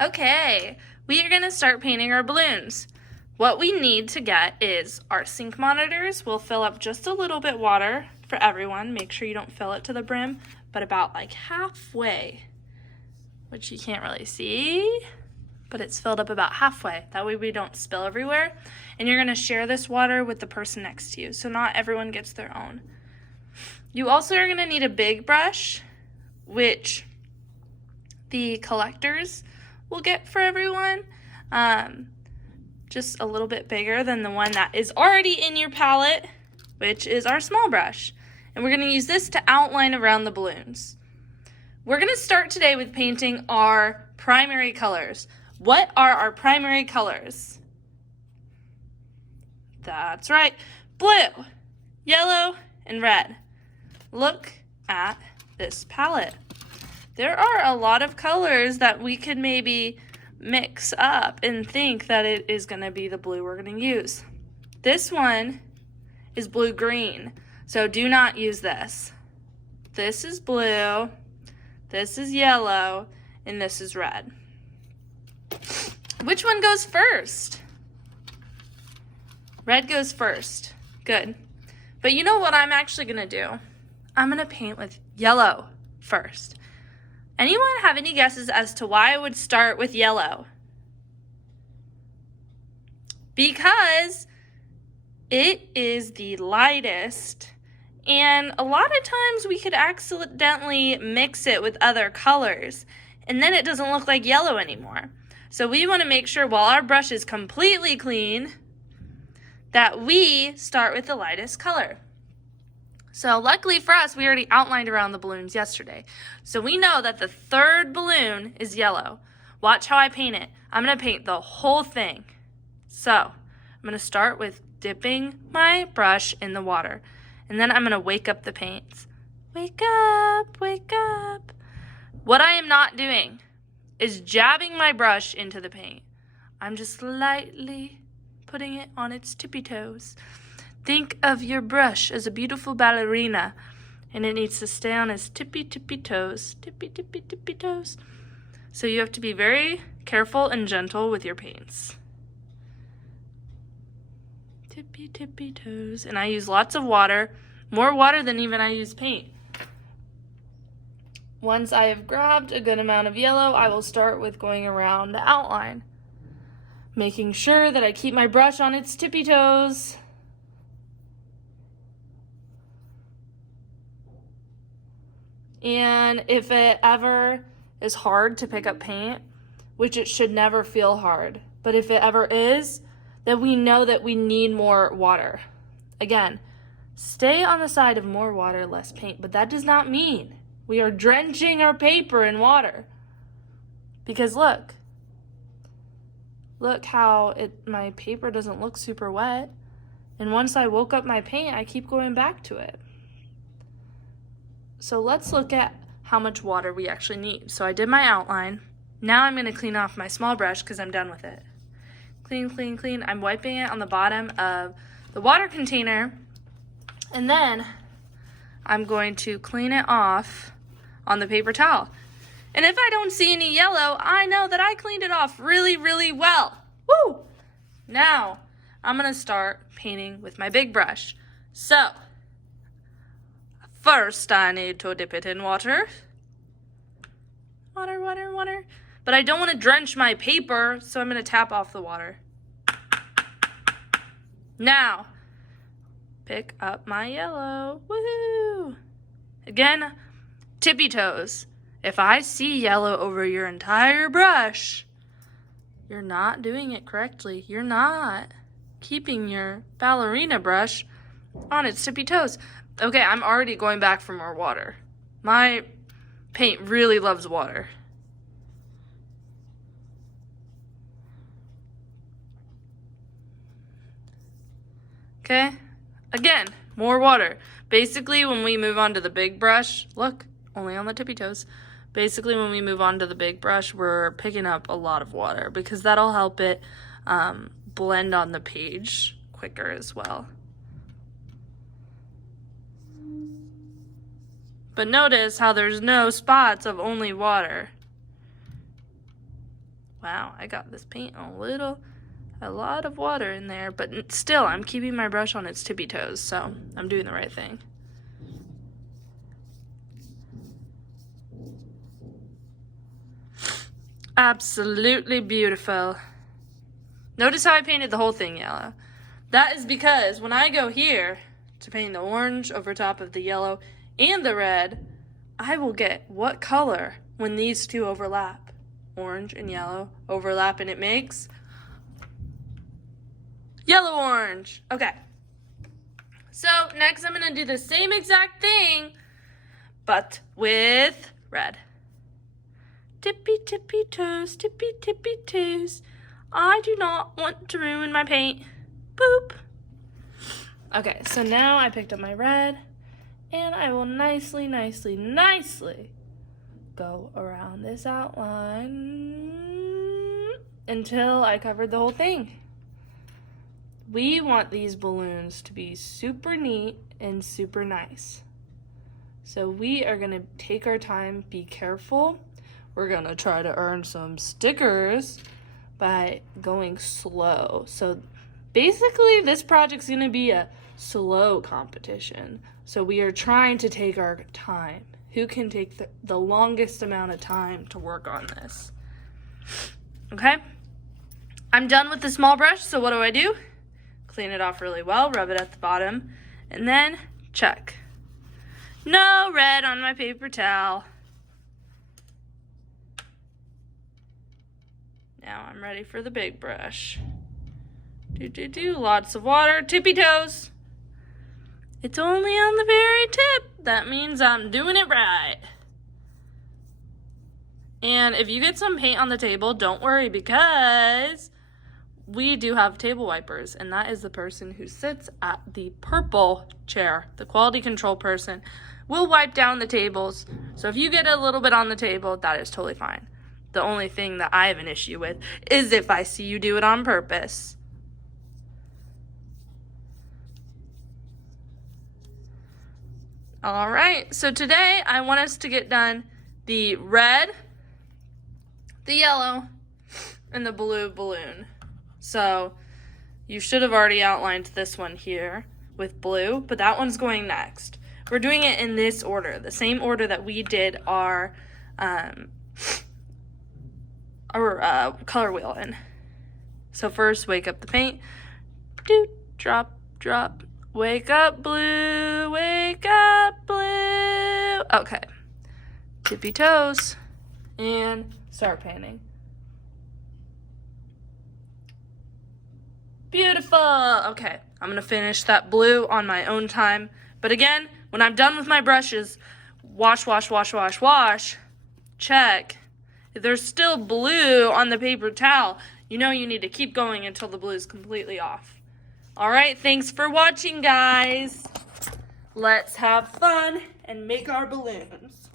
Okay, we are going to start painting our balloons. What we need to get is our sink monitors. We'll fill up just a little bit water for everyone. Make sure you don't fill it to the brim, but about like halfway, which you can't really see, but it's filled up about halfway. That way we don't spill everywhere. And you're going to share this water with the person next to you, so not everyone gets their own. You also are going to need a big brush, which the collectors will get for everyone. Just a little bit bigger than the one that is already in your palette, which is our small brush. And we're going to use this to outline around the balloons. We're going to start today with painting our primary colors. What are our primary colors? That's right, blue, yellow, and red. Look at this palette. There are a lot of colors that we could maybe mix up and think that it is going to be the blue we're going to use. This one is blue-green, so do not use this. This is blue, this is yellow, and this is red. Which one goes first? Red goes first. Good. But you know what I'm actually going to do? I'm going to paint with yellow first. Anyone have any guesses as to why I would start with yellow? Because it is the lightest, and a lot of times we could accidentally mix it with other colors, and then it doesn't look like yellow anymore. So we want to make sure while our brush is completely clean that we start with the lightest color. So luckily for us, we already outlined around the balloons yesterday. So we know that the third balloon is yellow. Watch how I paint it. I'm going to paint the whole thing. So I'm going to start with dipping my brush in the water. And then I'm going to wake up the paints. Wake up, wake up. What I am not doing is jabbing my brush into the paint. I'm just lightly putting it on its tippy toes. Think of your brush as a beautiful ballerina, and it needs to stay on its tippy, tippy toes. Tippy, tippy, tippy toes. So you have to be very careful and gentle with your paints. Tippy, tippy toes. And I use lots of water, more water than even I use paint. Once I have grabbed a good amount of yellow, I will start with going around the outline, making sure that I keep my brush on its tippy toes. And if it ever is hard to pick up paint, which it should never feel hard, but if it ever is, then we know that we need more water. Again, stay on the side of more water, less paint, but that does not mean we are drenching our paper in water. Because look how my paper doesn't look super wet. And once I woke up my paint, I keep going back to it. So let's look at how much water we actually need. So I did my outline. Now I'm going to clean off my small brush because I'm done with it. Clean, clean, clean. I'm wiping it on the bottom of the water container. And then I'm going to clean it off on the paper towel. And if I don't see any yellow, I know that I cleaned it off really, really well. Woo! Now I'm going to start painting with my big brush. So first, I need to dip it in water. Water, water, water. But I don't want to drench my paper, so I'm going to tap off the water. Now, pick up my yellow. Woohoo! Again, tippy toes. If I see yellow over your entire brush, you're not doing it correctly. You're not keeping your ballerina brush on its tippy toes. Okay, I'm already going back for more water. My paint really loves water. Okay, again, more water. Basically, when we move on to the big brush, look, only on the tippy toes. Basically, when we move on to the big brush, we're picking up a lot of water because that'll help it blend on the page quicker as well. But notice how there's no spots of only water. Wow, I got this paint a lot of water in there, but still, I'm keeping my brush on its tippy toes, so I'm doing the right thing. Absolutely beautiful. Notice how I painted the whole thing yellow. That is because when I go here to paint the orange over top of the yellow and the red, I will get what color when these two overlap. Orange and yellow overlap and it makes yellow-orange. Okay. So next I'm going to do the same exact thing, but with red. Tippy, tippy toes, tippy, tippy toes. I do not want to ruin my paint. Boop. Okay, so now I picked up my red, and I will nicely go around this outline until I covered the whole thing. We want these balloons to be super neat and super nice. So we are going to take our time, be careful. We're going to try to earn some stickers by going slow. So basically this project's going to be a slow competition. So we are trying to take our time. Who can take the longest amount of time to work on this? Okay? I'm done with the small brush, so what do? Clean it off really well, rub it at the bottom, and then check. No red on my paper towel. Now I'm ready for the big brush. Lots of water, tippy toes. It's only on the very tip. That means I'm doing it right. And if you get some paint on the table, don't worry because we do have table wipers, and that is the person who sits at the purple chair. The quality control person will wipe down the tables. So if you get a little bit on the table, that is totally fine. The only thing that I have an issue with is if I see you do it on purpose. All right, so today I want us to get done the red, the yellow, and the blue balloon. So you should have already outlined this one here with blue, but that one's going next. We're doing it in this order, the same order that we did our color wheel in. So first, wake up the paint. Doot, drop, drop. Wake up blue, wake up blue. Okay. Tippy toes. And start painting. Beautiful. Okay, I'm gonna finish that blue on my own time. But again, when I'm done with my brushes, wash, wash, wash, wash, wash. Check. If there's still blue on the paper towel, you know you need to keep going until the blue is completely off. All right, thanks for watching, guys. Let's have fun and make our balloons.